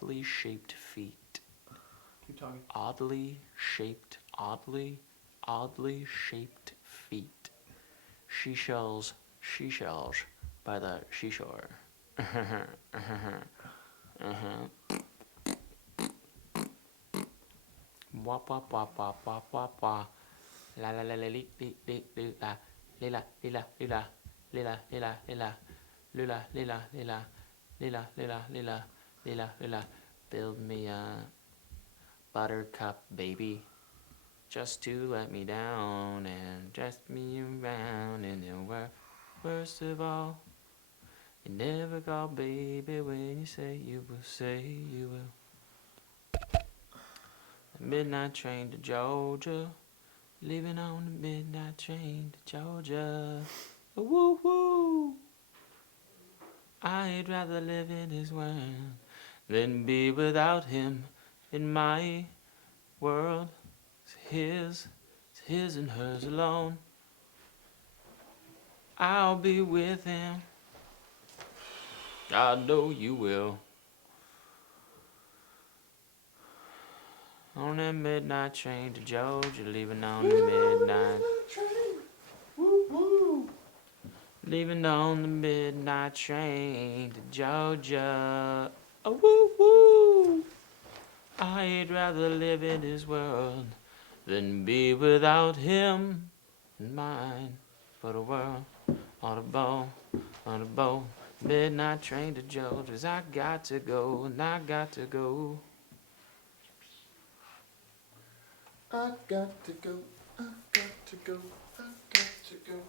oddly shaped feet. Keep talking. Oddly shaped feet. Seashells by the seashore. Wop wop wop wop wop wop wop. La la la la li li li li la. Lila lila lila lila lila lila lila lila lila lila lila lila lila lila. Build me a buttercup baby, just to let me down and dress me around. And then worst of all, you never call baby when you say you will, say you will. The midnight train to Georgia, leaving on the midnight train to Georgia. Woo woo! I'd rather live in his world than be without him in my world. It's his and hers alone. I'll be with him. I know you will. On that midnight train to Georgia, leaving on the midnight. Woo woo. Leaving on the midnight train to Georgia. Oh, woo woo! I'd rather live in his world than be without him in mine. For the world, on a bow, on a bow. Midnight train to Georgia's. I got to go, and I got to go. I got to go. I got to go. I got to go.